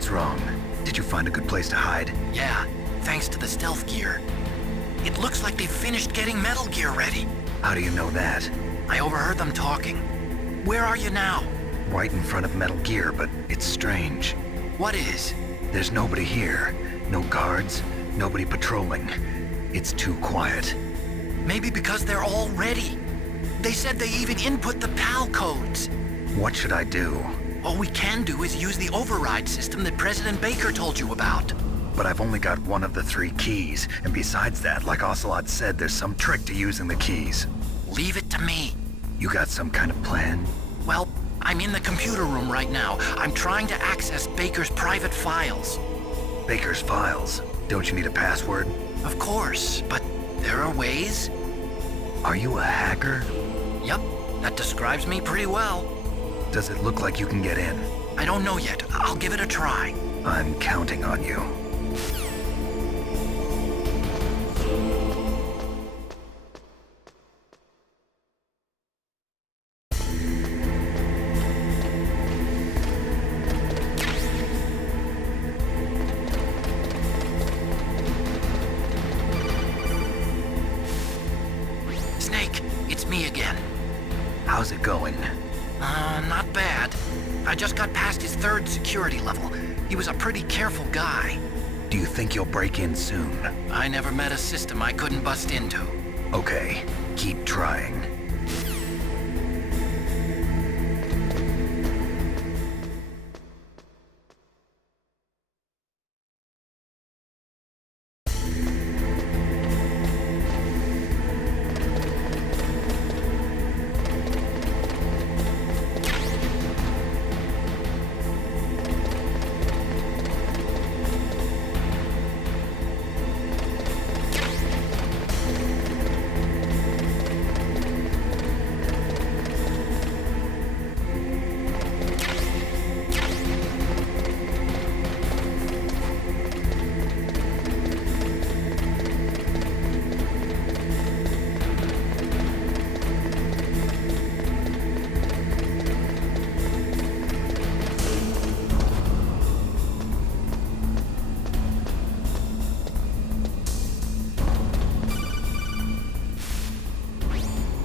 What's wrong? Did you find a good place to hide? Yeah, thanks to the stealth gear. It looks like they've finished getting Metal Gear ready. How do you know that? I overheard them talking. Where are you now? Right in front of Metal Gear, but it's strange. What is? There's nobody here. No guards, nobody patrolling. It's too quiet. Maybe because they're all ready. They said they even input the PAL codes. What should I do? All we can do is use the override system that President Baker told you about. But I've only got one of the 3 keys, and besides that, like Ocelot said, there's some trick to using the keys. Leave it to me. You got some kind of plan? Well, I'm in the computer room right now. I'm trying to access Baker's private files. Baker's files? Don't you need a password? Of course, but there are ways. Are you a hacker? Yup, that describes me pretty well. Does it look like you can get in? I don't know yet. I'll give it a try. I'm counting on you. Snake, it's me again. How's it going? Not bad. I just got past his 3rd security level. He was a pretty careful guy. Do you think you'll break in soon? I never met a system I couldn't bust into. Okay, keep trying.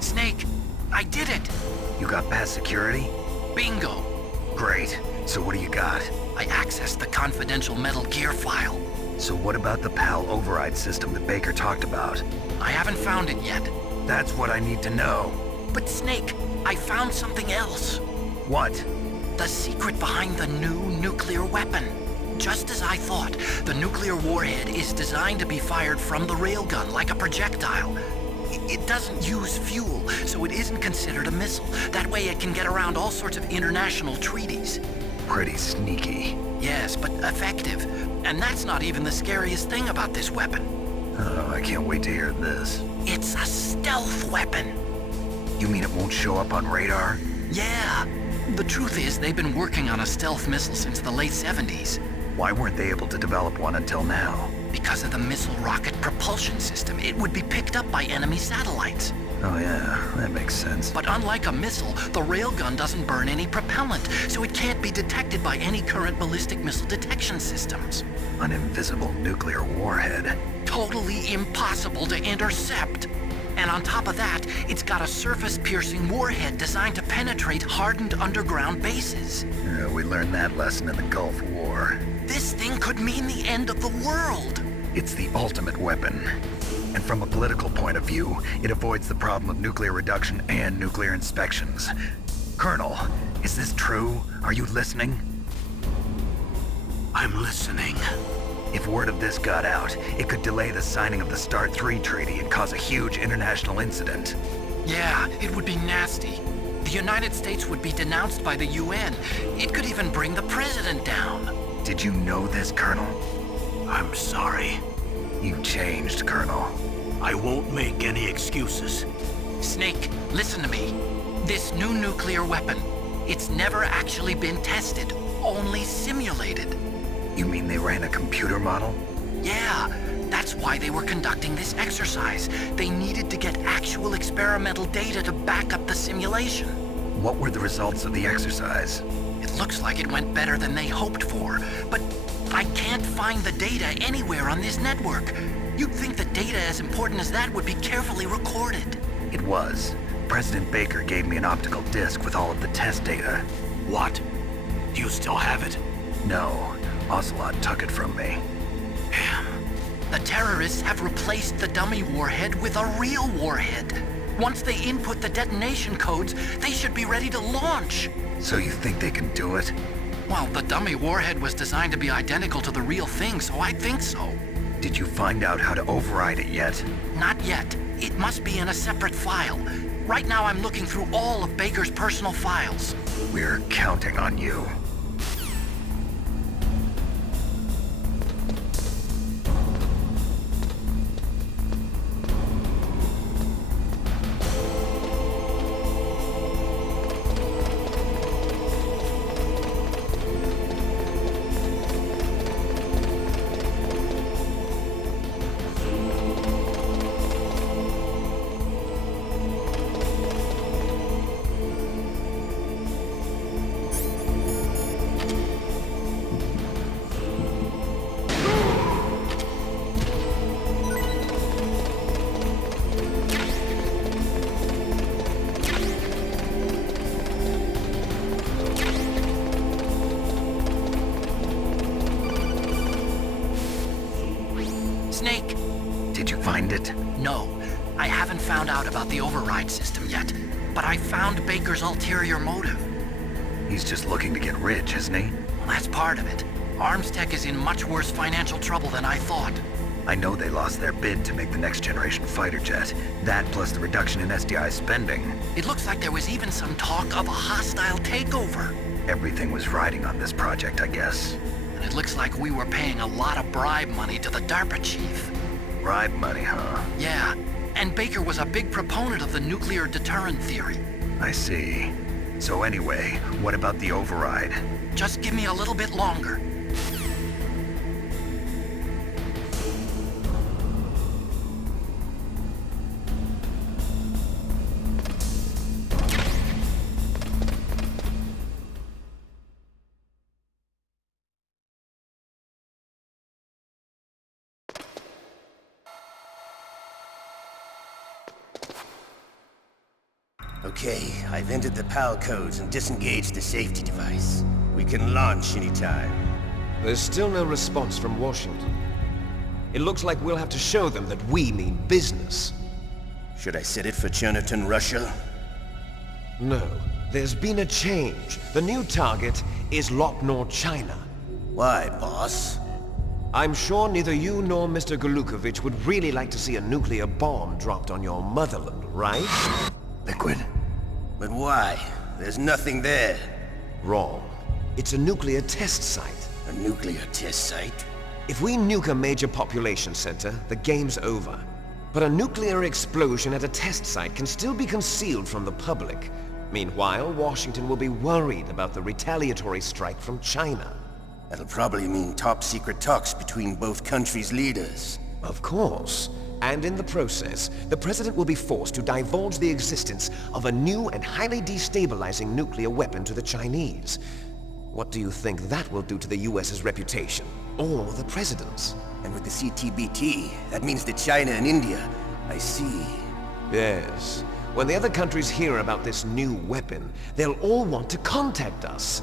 Snake, I did it! You got past security? Bingo! Great. So what do you got? I accessed the confidential Metal Gear file. So what about the PAL override system that Baker talked about? I haven't found it yet. That's what I need to know. But Snake, I found something else. What? The secret behind the new nuclear weapon. Just as I thought, the nuclear warhead is designed to be fired from the railgun like a projectile. It doesn't use fuel, so it isn't considered a missile. That way it can get around all sorts of international treaties. Pretty sneaky. Yes, but effective. And that's not even the scariest thing about this weapon. Oh, I can't wait to hear this. It's a stealth weapon. You mean it won't show up on radar? Yeah. The truth is, they've been working on a stealth missile since the late 70s. Why weren't they able to develop one until now? Because of the missile rocket propulsion system, it would be picked up by enemy satellites. Oh yeah, that makes sense. But unlike a missile, the railgun doesn't burn any propellant, so it can't be detected by any current ballistic missile detection systems. An invisible nuclear warhead. Totally impossible to intercept. And on top of that, it's got a surface-piercing warhead designed to penetrate hardened underground bases. Yeah, we learned that lesson in the Gulf War. This thing could mean the end of the world. It's the ultimate weapon. And from a political point of view, it avoids the problem of nuclear reduction and nuclear inspections. Colonel, is this true? Are you listening? I'm listening. If word of this got out, it could delay the signing of the START III treaty and cause a huge international incident. Yeah, it would be nasty. The United States would be denounced by the UN. It could even bring the president down. Did you know this, Colonel? I'm sorry. You changed, Colonel. I won't make any excuses. Snake, listen to me. This new nuclear weapon, it's never actually been tested, only simulated. You mean they ran a computer model? Yeah, that's why they were conducting this exercise. They needed to get actual experimental data to back up the simulation. What were the results of the exercise? It looks like it went better than they hoped for, but I can't find the data anywhere on this network. You'd think the data as important as that would be carefully recorded. It was. President Baker gave me an optical disc with all of the test data. What? Do you still have it? No, Ocelot took it from me. Damn. The terrorists have replaced the dummy warhead with a real warhead. Once they input the detonation codes, they should be ready to launch. So you think they can do it? Well, the dummy warhead was designed to be identical to the real thing, so I think so. Did you find out how to override it yet? Not yet. It must be in a separate file. Right now I'm looking through all of Baker's personal files. We're counting on you. Snake! Did you find it? No, I haven't found out about the override system yet, but I found Baker's ulterior motive. He's just looking to get rich, isn't he? Well, that's part of it. Armstech is in much worse financial trouble than I thought. I know they lost their bid to make the next generation fighter jet. That plus the reduction in SDI spending. It looks like there was even some talk of a hostile takeover. Everything was riding on this project, I guess. And it looks like we were paying a lot of bribe money to the DARPA chief. Bribe money, huh? Yeah, and Baker was a big proponent of the nuclear deterrent theory. I see. So anyway, what about the override? Just give me a little bit longer. Okay, I've entered the PAL codes and disengaged the safety device. We can launch anytime. There's still no response from Washington. It looks like we'll have to show them that we mean business. Should I set it for Cherniton, Russia? No, there's been a change. The new target is Lopnor, China. Why, boss? I'm sure neither you nor Mr. Golukovich would really like to see a nuclear bomb dropped on your motherland, right? Liquid? But why? There's nothing there. Wrong. It's a nuclear test site. A nuclear test site? If we nuke a major population center, the game's over. But a nuclear explosion at a test site can still be concealed from the public. Meanwhile, Washington will be worried about the retaliatory strike from China. That'll probably mean top-secret talks between both countries' leaders. Of course. And in the process, the President will be forced to divulge the existence of a new and highly destabilizing nuclear weapon to the Chinese. What do you think that will do to the US's reputation? Or the President's? And with the CTBT, that means that China and India... I see. Yes. When the other countries hear about this new weapon, they'll all want to contact us.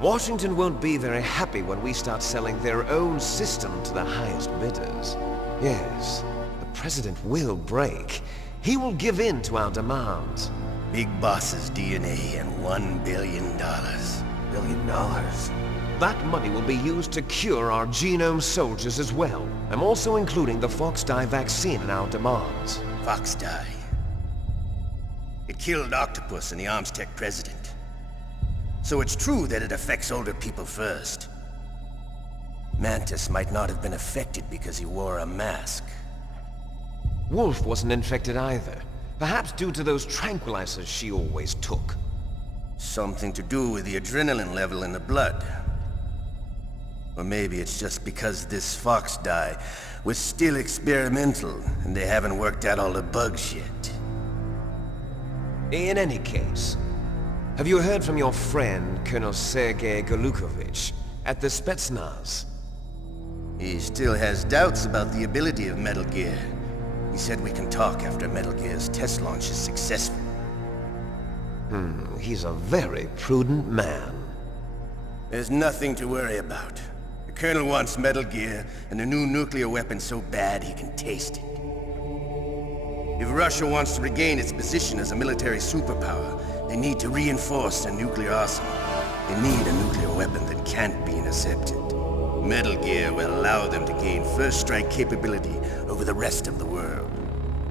Washington won't be very happy when we start selling their own system to the highest bidders. Yes, the President will break. He will give in to our demands. Big Boss's DNA and $1 billion. $1 billion? That money will be used to cure our genome soldiers as well. I'm also including the Foxdie vaccine in our demands. Foxdie. It killed Octopus and the Armstech president. So it's true that it affects older people first. Mantis might not have been affected because he wore a mask. Wolf wasn't infected either. Perhaps due to those tranquilizers she always took. Something to do with the adrenaline level in the blood. Or maybe it's just because this Foxdie was still experimental and they haven't worked out all the bugs yet. In any case, Have you heard from your friend, Colonel Sergei Golukovich, at the Spetsnaz? He still has doubts about the ability of Metal Gear. He said we can talk after Metal Gear's test launch is successful. He's a very prudent man. There's nothing to worry about. The Colonel wants Metal Gear and a new nuclear weapon so bad he can taste it. If Russia wants to regain its position as a military superpower, they need to reinforce their nuclear arsenal. They need a nuclear weapon that can't be intercepted. Metal Gear will allow them to gain first strike capability over the rest of the world.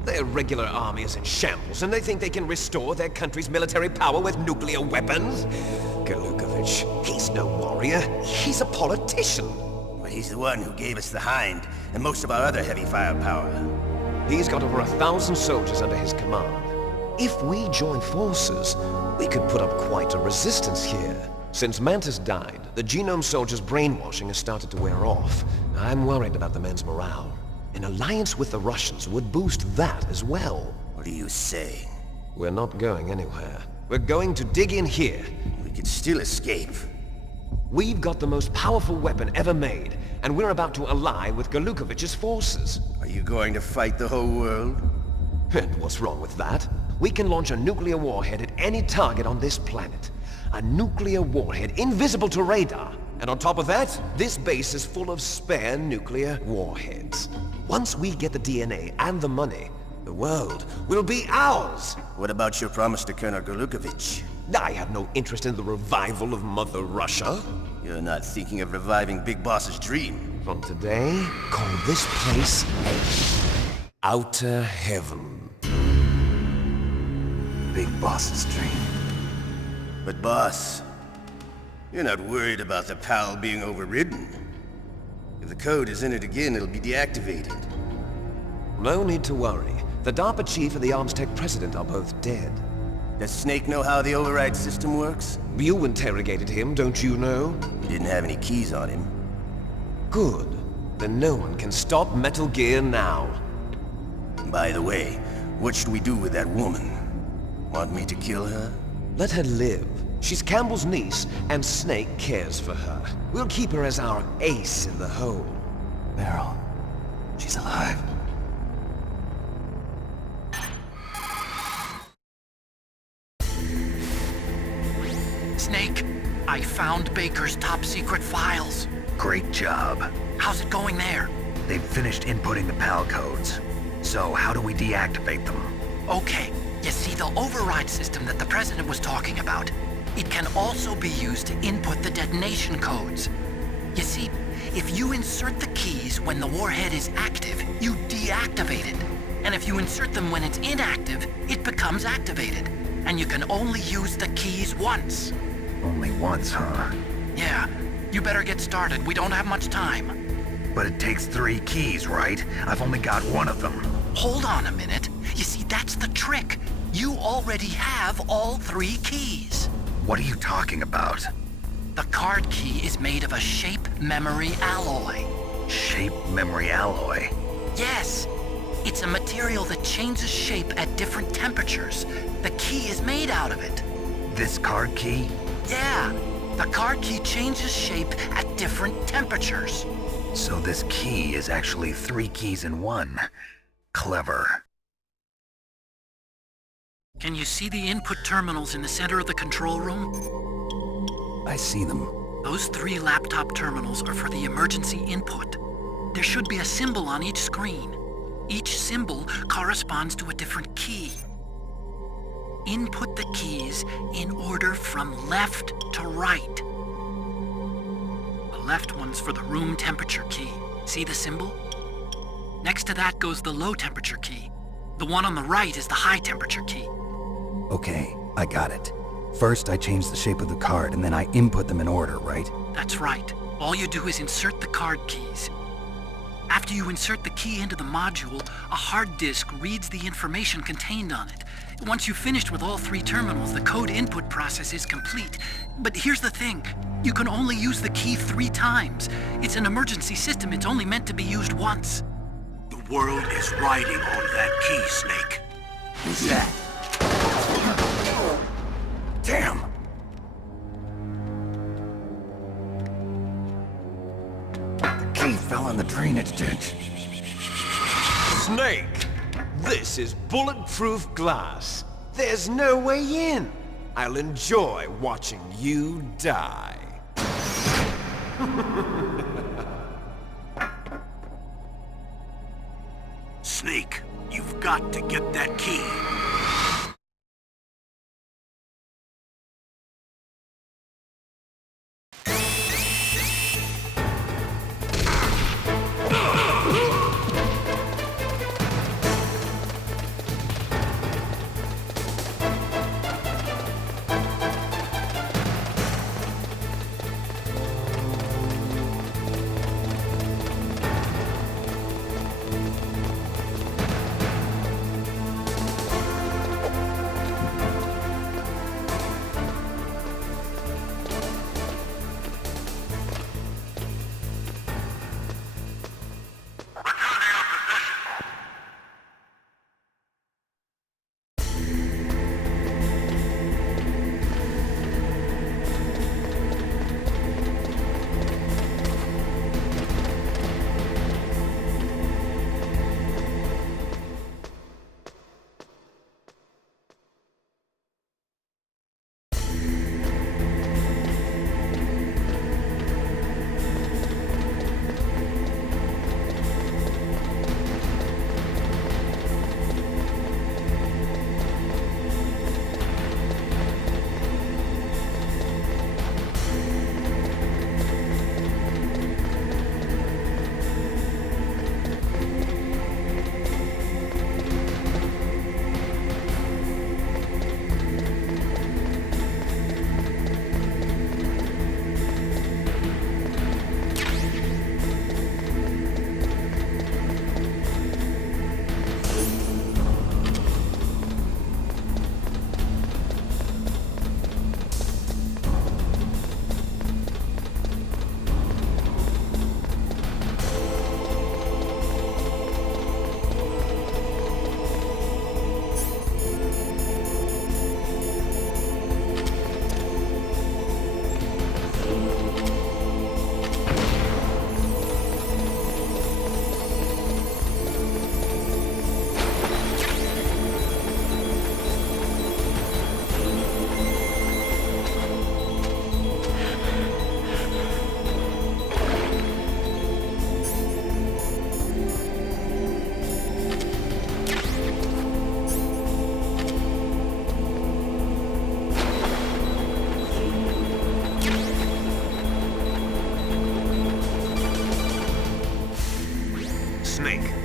Their regular army is in shambles, and they think they can restore their country's military power with nuclear weapons? Golukovich, he's no warrior. He's a politician. But he's the one who gave us the Hind and most of our other heavy firepower. He's got over 1,000 soldiers under his command. If we join forces, we could put up quite a resistance here. Since Mantis died, the Genome Soldiers' brainwashing has started to wear off. I'm worried about the men's morale. An alliance with the Russians would boost that as well. What are you saying? We're not going anywhere. We're going to dig in here. We could still escape. We've got the most powerful weapon ever made, and we're about to ally with Golukovich's forces. Are you going to fight the whole world? And what's wrong with that? We can launch a nuclear warhead at any target on this planet. A nuclear warhead invisible to radar. And on top of that, this base is full of spare nuclear warheads. Once we get the DNA and the money, the world will be ours! What about your promise to Colonel Golukovich? I have no interest in the revival of Mother Russia. You're not thinking of reviving Big Boss's dream. From today, call this place Outer Heaven. Big Boss's dream. But boss, you're not worried about the PAL being overridden. If the code is entered again, it'll be deactivated. No need to worry. The DARPA chief and the ArmsTech president are both dead. Does Snake know how the override system works? You interrogated him, don't you know? He didn't have any keys on him. Good. Then no one can stop Metal Gear now. By the way, what should we do with that woman? Want me to kill her? Let her live. She's Campbell's niece, and Snake cares for her. We'll keep her as our ace in the hole. Meryl, she's alive. Snake, I found Baker's top-secret files. Great job. How's it going there? They've finished inputting the PAL codes. So how do we deactivate them? Okay, you see the override system that the President was talking about? It can also be used to input the detonation codes. You see, if you insert the keys when the warhead is active, you deactivate it. And if you insert them when it's inactive, it becomes activated. And you can only use the keys once. Only once, huh? Yeah, you better get started. We don't have much time. But it takes 3 keys, right? I've only got 1 of them. Hold on a minute. You see, that's the trick. You already have all 3 keys. What are you talking about? The card key is made of a shape memory alloy. Shape memory alloy? Yes. It's a material that changes shape at different temperatures. The key is made out of it. This card key? Yeah. The card key changes shape at different temperatures. So this key is actually 3 keys in 1. Clever. Can you see the input terminals in the center of the control room? I see them. Those 3 laptop terminals are for the emergency input. There should be a symbol on each screen. Each symbol corresponds to a different key. Input the keys in order from left to right. The left one's for the room temperature key. See the symbol? Next to that goes the low temperature key. The one on the right is the high temperature key. Okay, I got it. First, I change the shape of the card, and then I input them in order, right? That's right. All you do is insert the card keys. After you insert the key into the module, a hard disk reads the information contained on it. Once you've finished with all 3 terminals, the code input process is complete. But here's the thing. You can only use the key 3 times. It's an emergency system. It's only meant to be used once. The world is riding on that key, Snake. Who's that? Damn! on the drainage ditch. Snake! This is bulletproof glass. There's no way in. I'll enjoy watching you die. Snake, you've got to get that key.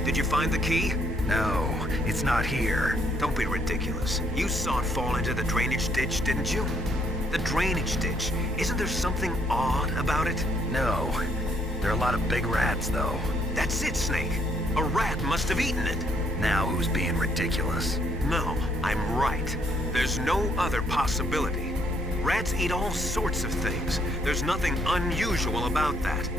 Did you find the key? No, it's not here. Don't be ridiculous. You saw it fall into the drainage ditch, didn't you? The drainage ditch. Isn't there something odd about it? No. There are a lot of big rats, though. That's it, Snake. A rat must have eaten it. Now who's being ridiculous? No, I'm right. There's no other possibility. Rats eat all sorts of things. There's nothing unusual about that.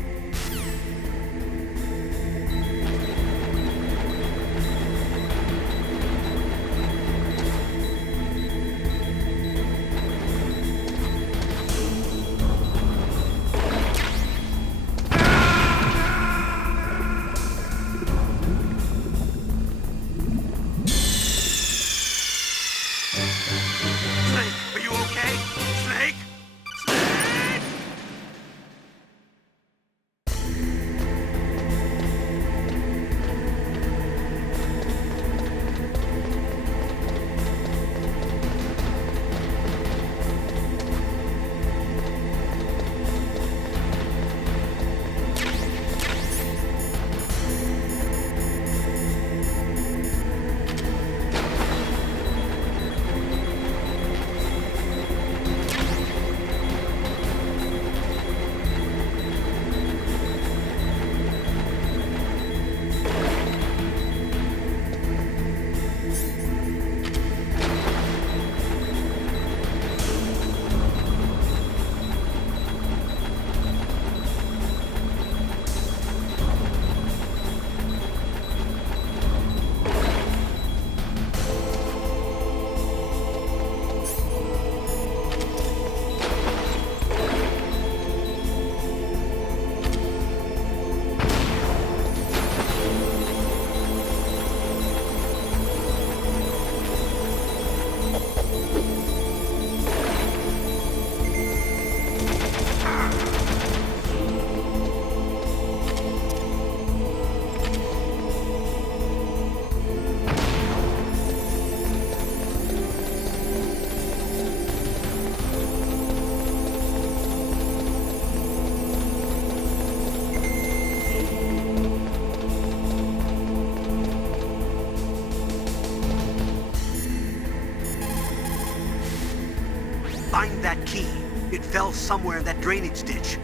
Find that key. It fell somewhere in that drainage ditch.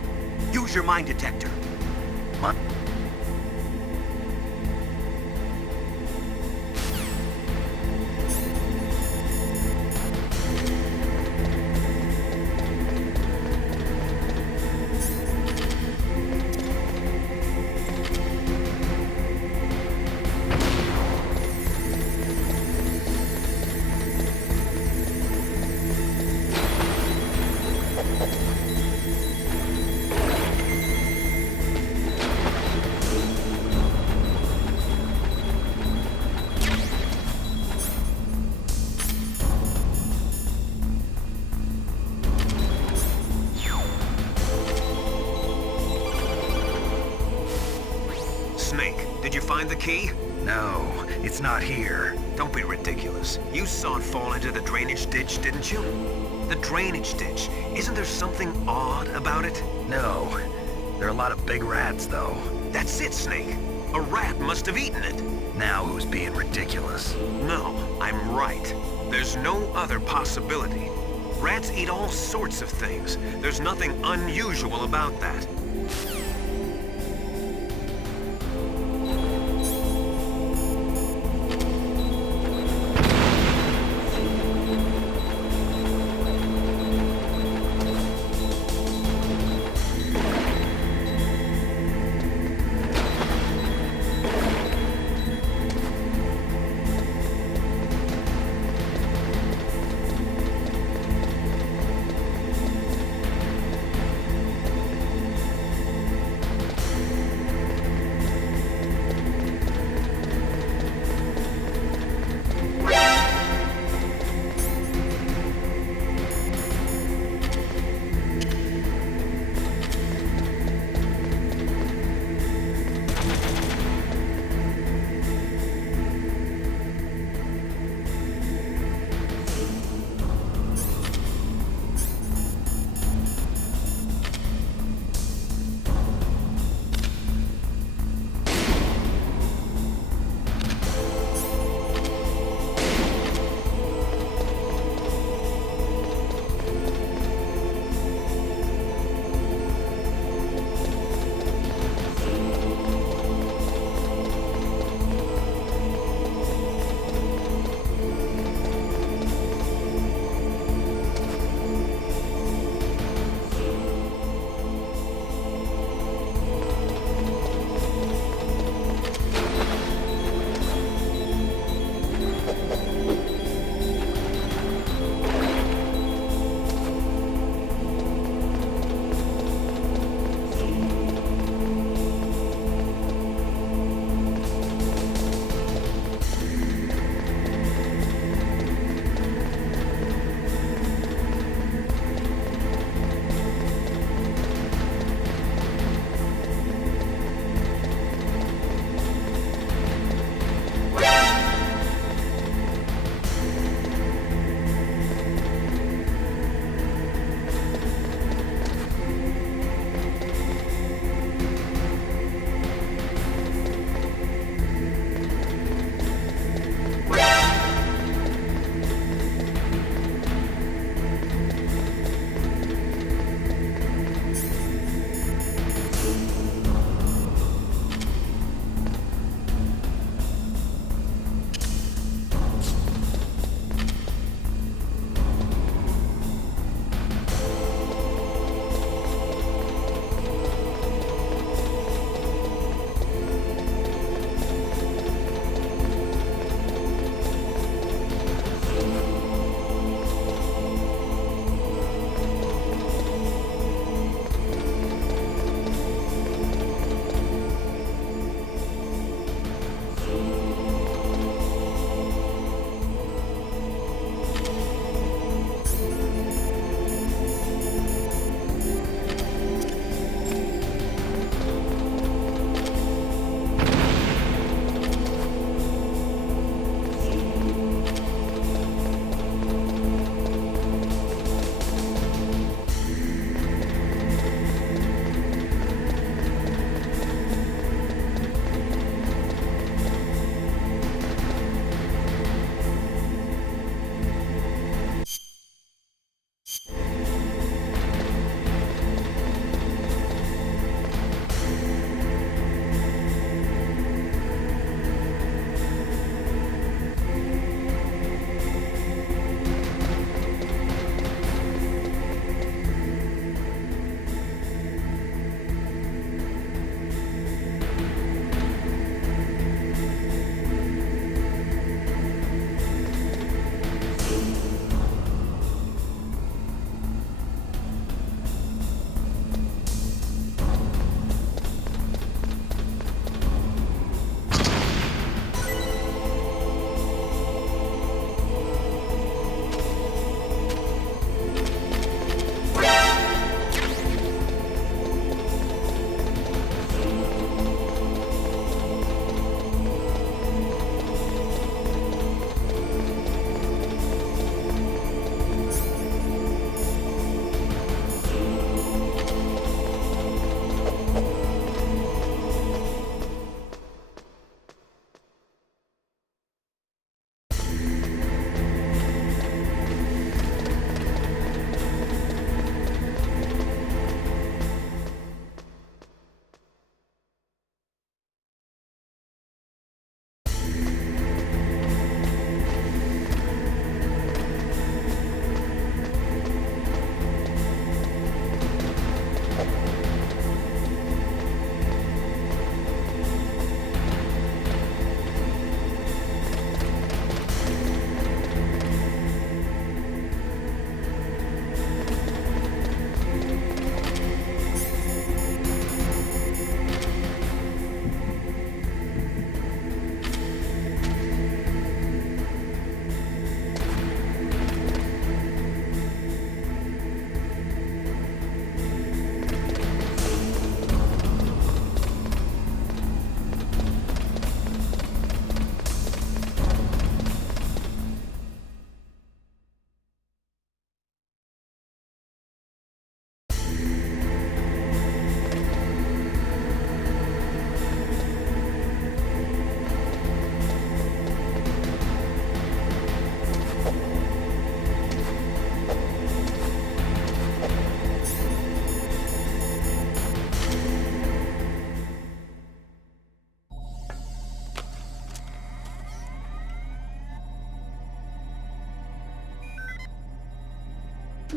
Use your mine detector. What? Snake, did you find the key? No, it's not here. Don't be ridiculous. You saw it fall into the drainage ditch, didn't you? The drainage ditch. Isn't there something odd about it? No. There are a lot of big rats, though. That's it, Snake. A rat must have eaten it. Now who's being ridiculous? No, I'm right. There's no other possibility. Rats eat all sorts of things. There's nothing unusual about that.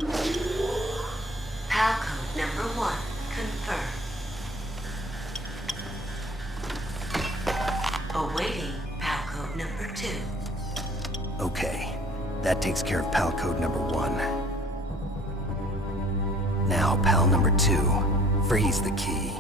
PAL code number 1 confirmed. Awaiting PAL code number 2. Okay, that takes care of PAL code number 1. Now, PAL number 2, freeze the key.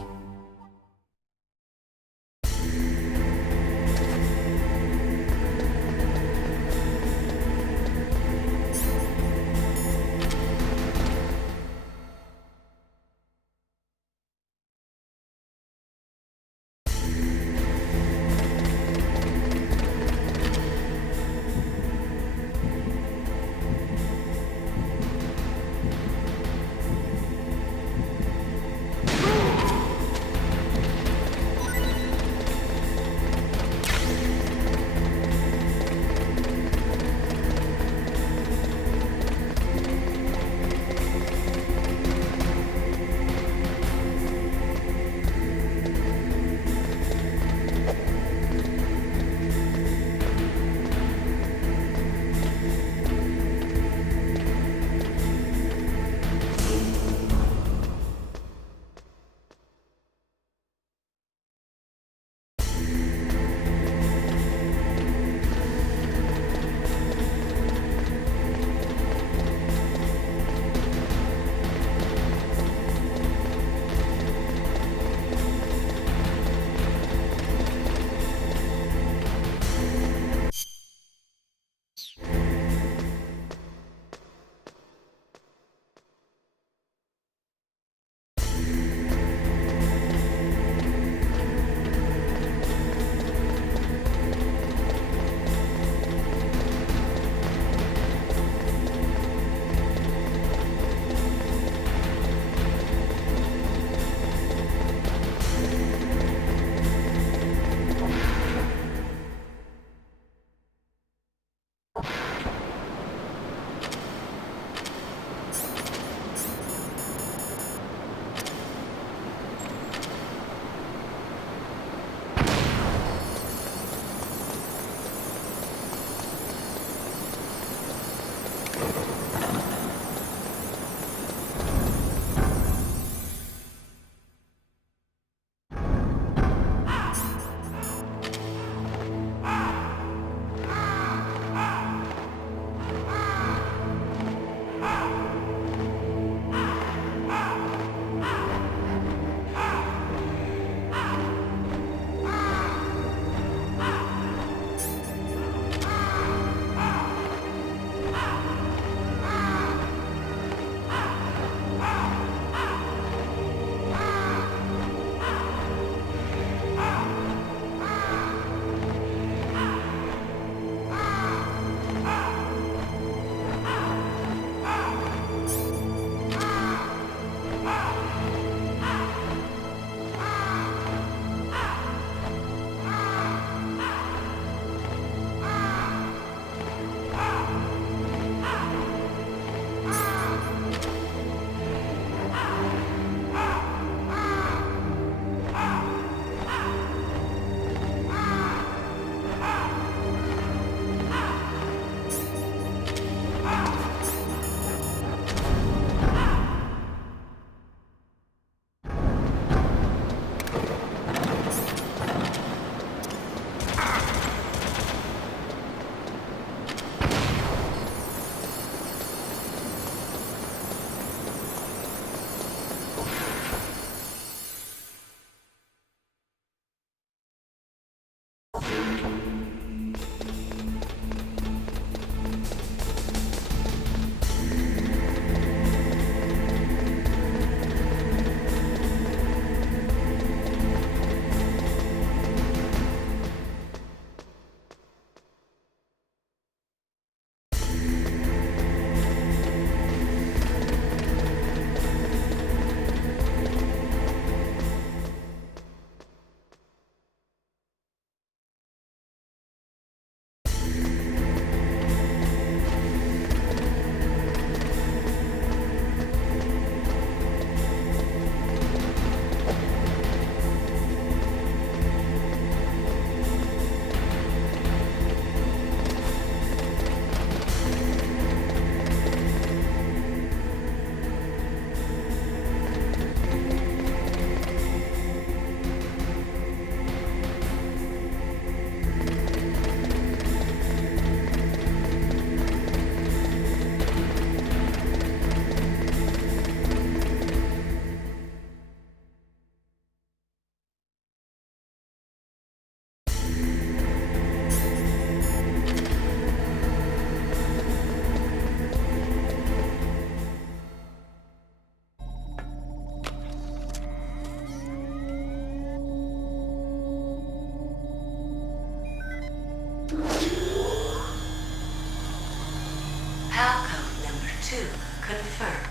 PAL code number 2 confirmed.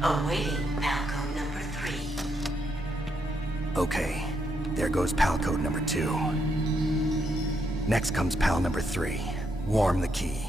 Awaiting PAL code number 3. Okay, there goes PAL code number 2. Next comes PAL number 3. Warm the key.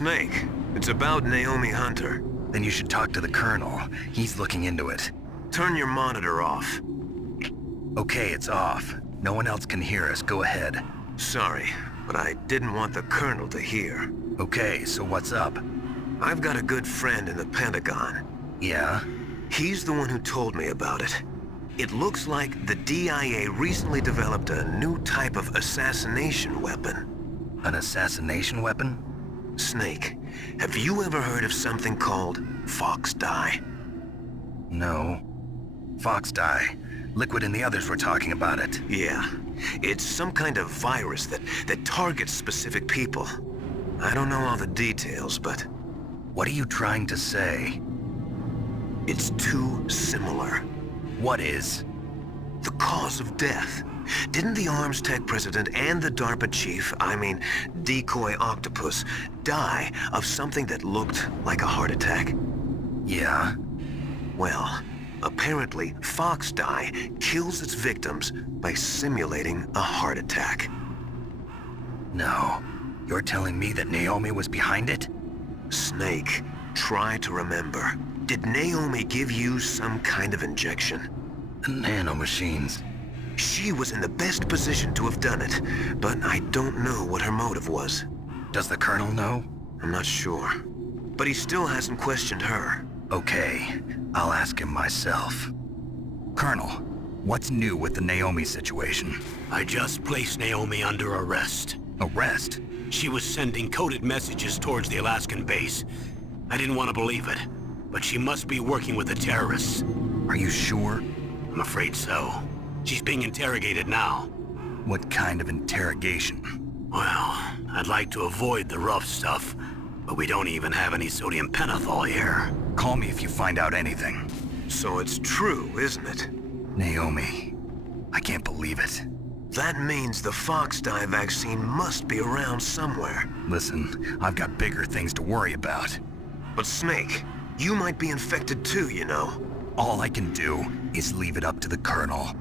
Snake, it's about Naomi Hunter. Then you should talk to the Colonel. He's looking into it. Turn your monitor off. Okay, it's off. No one else can hear us. Go ahead. Sorry, but I didn't want the Colonel to hear. Okay, so what's up? I've got a good friend in the Pentagon. Yeah? He's the one who told me about it. It looks like the DIA recently developed a new type of assassination weapon. An assassination weapon? Snake, have you ever heard of something called Fox Dye? No. Fox Dye. Liquid and the others were talking about it. Yeah. It's some kind of virus that targets specific people. I don't know all the details, but... What are you trying to say? It's too similar. What is? The cause of death. Didn't the Arms Tech president and the DARPA chief, I mean, Decoy Octopus, die of something that looked like a heart attack? Yeah? Well, apparently Fox Dye kills its victims by simulating a heart attack. No. You're telling me that Naomi was behind it? Snake, try to remember. Did Naomi give you some kind of injection? Nanomachines. She was in the best position to have done it, but I don't know what her motive was. Does the Colonel know? I'm not sure. but he still hasn't questioned her. Okay, I'll ask him myself. Colonel, what's new with the Naomi situation? I just placed Naomi under arrest. Arrest? She was sending coded messages towards the Alaskan base. I didn't want to believe it, but she must be working with the terrorists. Are you sure? I'm afraid so. She's being interrogated now. What kind of interrogation? Well, I'd like to avoid the rough stuff, but we don't even have any sodium pentothal here. Call me if you find out anything. So it's true, isn't it? Naomi, I can't believe it. That means the Fox dye vaccine must be around somewhere. Listen, I've got bigger things to worry about. But Snake, you might be infected too, you know. All I can do is leave it up to the Colonel.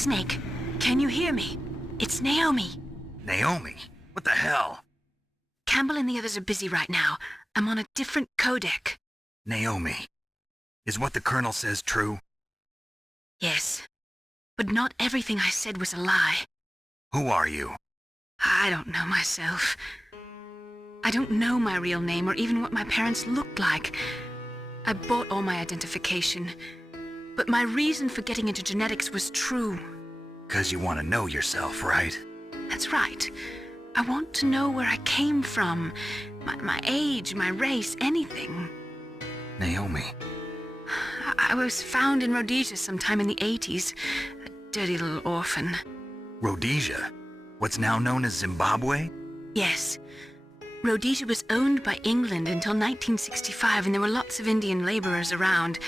Snake, can you hear me? It's Naomi. Naomi? What the hell? Campbell and the others are busy right now. I'm on a different codec. Naomi, is what the Colonel says true? Yes, but not everything I said was a lie. Who are you? I don't know myself. I don't know my real name or even what my parents looked like. I bought all my identification, but my reason for getting into genetics was true. 'Cause you want to know yourself, right? That's right. I want to know where I came from, my age, my race, anything. Naomi. I was found in Rhodesia sometime in the 80s, a dirty little orphan. Rhodesia? What's now known as Zimbabwe? Yes. Rhodesia was owned by England until 1965, and there were lots of Indian laborers around.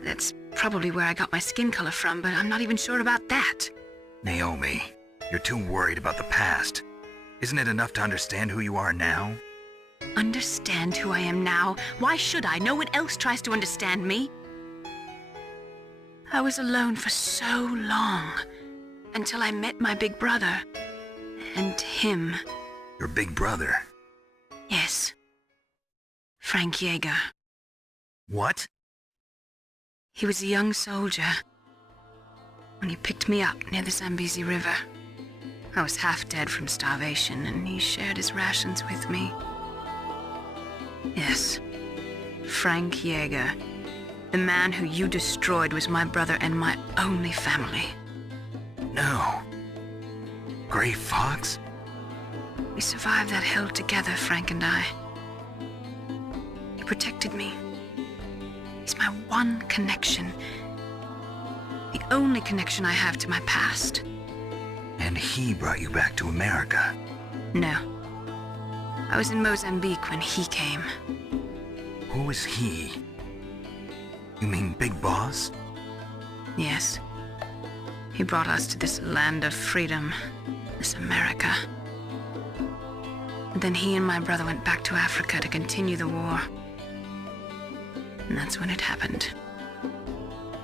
That's probably where I got my skin color from, but I'm not even sure about that. Naomi, you're too worried about the past. Isn't it enough to understand who you are now? Understand who I am now? Why should I? No one else tries to understand me. I was alone for so long, until I met my big brother. And him. Your big brother? Yes. Frank Yeager. What? He was a young soldier when he picked me up near the Zambezi River. I was half dead from starvation, and he shared his rations with me. Yes, Frank Yeager. The man who you destroyed was my brother and my only family. No. Gray Fox? We survived that hell together, Frank and I. He protected me. He's my one connection. The only connection I have to my past. And he brought you back to America? No. I was in Mozambique when he came. Who is he? You mean Big Boss? Yes. He brought us to this land of freedom, this America. And then he and my brother went back to Africa to continue the war. And that's when it happened.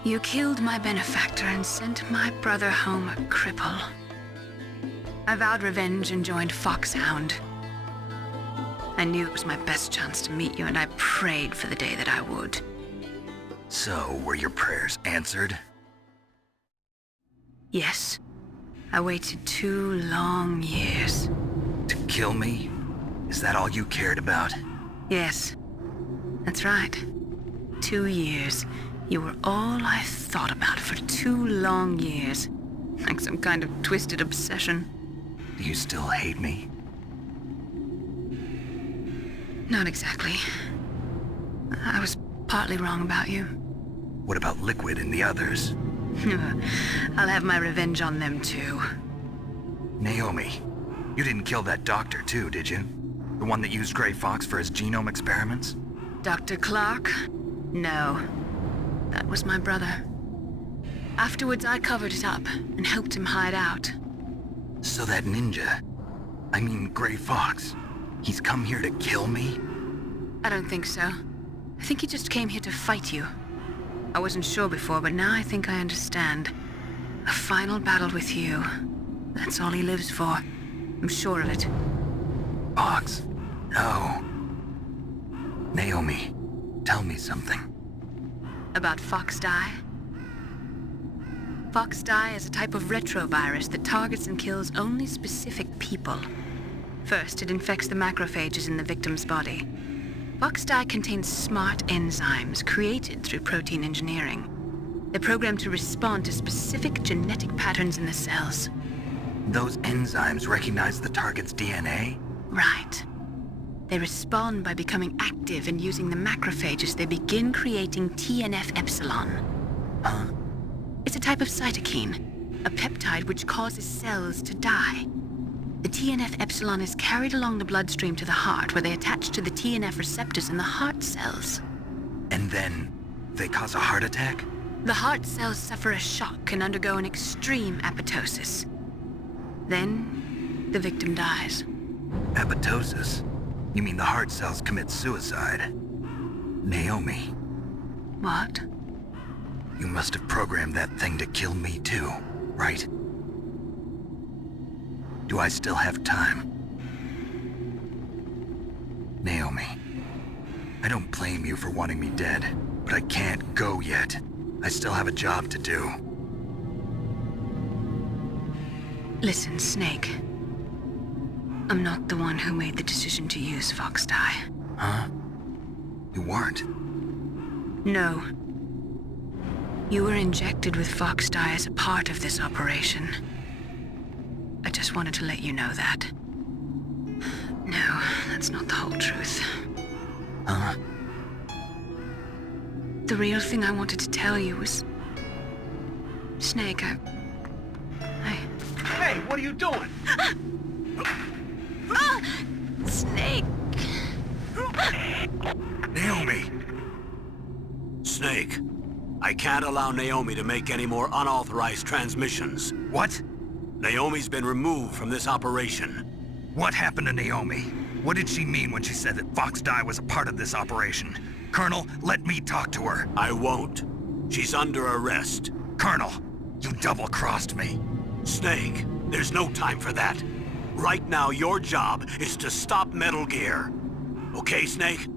You killed my benefactor and sent my brother home a cripple. I vowed revenge and joined Foxhound. I knew it was my best chance to meet you, and I prayed for the day that I would. So, were your prayers answered? Yes. I waited 2 long years. To kill me? Is that all you cared about? Yes. That's right. 2 years. You were all I thought about for 2 long years. Like some kind of twisted obsession. Do you still hate me? Not exactly. I was partly wrong about you. What about Liquid and the others? I'll have my revenge on them too. Naomi, you didn't kill that doctor too, did you? The one that used Gray Fox for his genome experiments? Dr. Clark? No. That was my brother. Afterwards, I covered it up and helped him hide out. So that ninja, I mean Gray Fox, he's come here to kill me? I don't think so. I think he just came here to fight you. I wasn't sure before, but now I think I understand. A final battle with you. That's all he lives for. I'm sure of it. Fox? No. Naomi, tell me something. About FoxDie? FoxDie is a type of retrovirus that targets and kills only specific people. First, it infects the macrophages in the victim's body. FoxDie contains smart enzymes created through protein engineering. They're programmed to respond to specific genetic patterns in the cells. Those enzymes recognize the target's DNA? Right. They respond by becoming active and using the macrophages. They begin creating TNF-epsilon. Huh? It's a type of cytokine, a peptide which causes cells to die. The TNF-epsilon is carried along the bloodstream to the heart, where they attach to the TNF receptors in the heart cells. And then they cause a heart attack? The heart cells suffer a shock and undergo an extreme apoptosis. Then, the victim dies. Apoptosis? You mean the heart cells commit suicide? Naomi. What? You must have programmed that thing to kill me too, right? Do I still have time? Naomi, I don't blame you for wanting me dead, but I can't go yet. I still have a job to do. Listen, Snake. I'm not the one who made the decision to use Fox Dye. Huh? You weren't? No. You were injected with Fox Dye as a part of this operation. I just wanted to let you know that. No, that's not the whole truth. Huh? The real thing I wanted to tell you was... Snake, I... Hey, what are you doing? Snake! Naomi! Snake, I can't allow Naomi to make any more unauthorized transmissions. What? Naomi's been removed from this operation. What happened to Naomi? What did she mean when she said that Fox Dye was a part of this operation? Colonel, let me talk to her. I won't. She's under arrest. Colonel, you double-crossed me. Snake, there's no time for that. Right now, your job is to stop Metal Gear. Okay, Snake?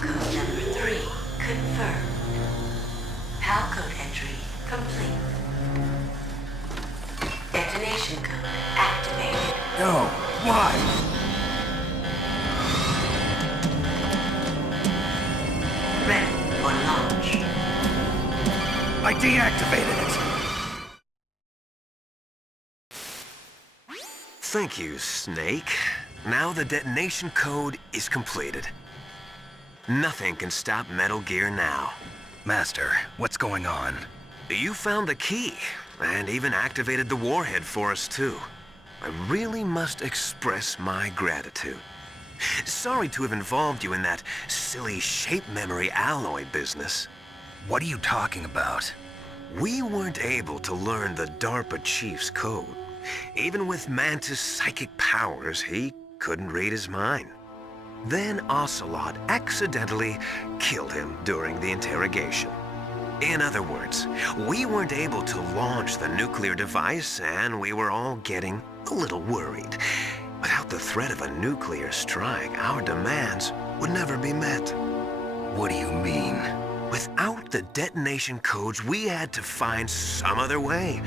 Code number 3 confirmed. PAL code entry complete. Detonation code activated. No, why? Ready for launch. I deactivated it. Thank you, Snake. Now the detonation code is completed. Nothing can stop Metal Gear now. Master, what's going on? You found the key, and even activated the warhead for us, too. I really must express my gratitude. Sorry to have involved you in that silly shape memory alloy business. What are you talking about? We weren't able to learn the DARPA chief's code. Even with Mantis' psychic powers, he couldn't read his mind. Then Ocelot accidentally killed him during the interrogation. In other words, we weren't able to launch the nuclear device, and we were all getting a little worried. Without the threat of a nuclear strike, our demands would never be met. What do you mean? Without the detonation codes, we had to find some other way.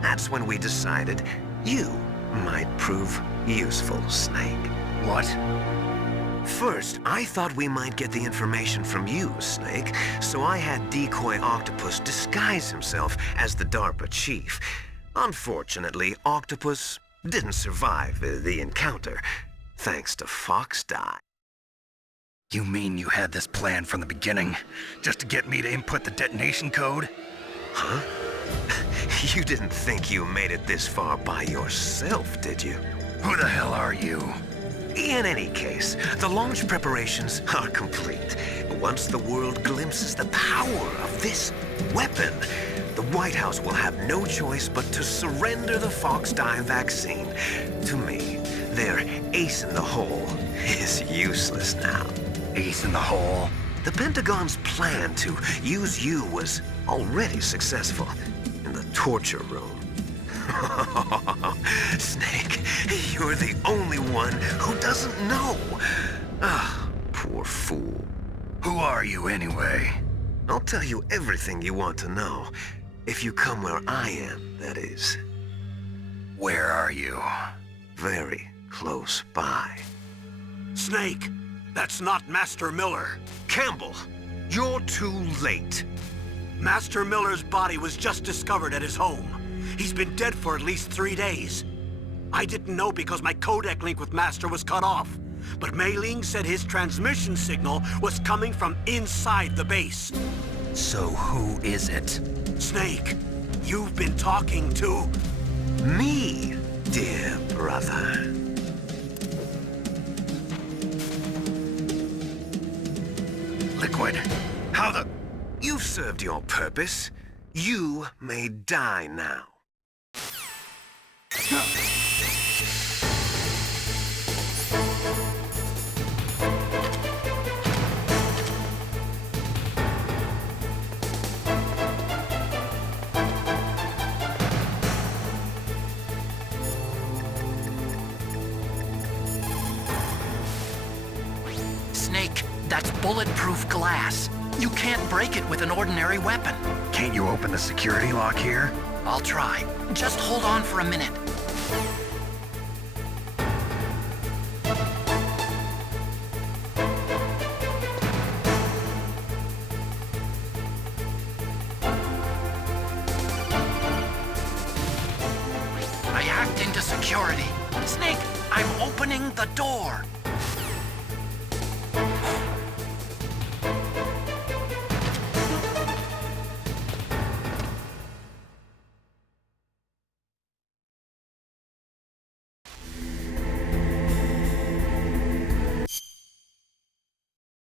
That's when we decided you might prove useful, Snake. What? First, I thought we might get the information from you, Snake, so I had Decoy Octopus disguise himself as the DARPA chief. Unfortunately, Octopus didn't survive the encounter, thanks to Foxdie. You mean you had this plan from the beginning, just to get me to input the detonation code? Huh? You didn't think you made it this far by yourself, did you? Who the hell are you? In any case, the launch preparations are complete. Once the world glimpses the power of this weapon, the White House will have no choice but to surrender the Foxdie vaccine to me. Their ace in the hole is useless now. Ace in the hole? The Pentagon's plan to use you was already successful in the torture room. Snake, you're the only one who doesn't know. Ah, poor fool. Who are you anyway? I'll tell you everything you want to know. If you come where I am, that is. Where are you? Very close by. Snake, that's not Master Miller. Campbell, you're too late. Master Miller's body was just discovered at his home. He's been dead for at least 3 days. I didn't know because my codec link with Master was cut off. But Mei Ling said his transmission signal was coming from inside the base. So who is it? Snake, you've been talking to... Me, dear brother. Liquid, how the... You've served your purpose. You may die now. Snake, that's bulletproof glass. You can't break it with an ordinary weapon. Can't you open the security lock here? I'll try. Just hold on for a minute. I hacked into security. Snake, I'm opening the door.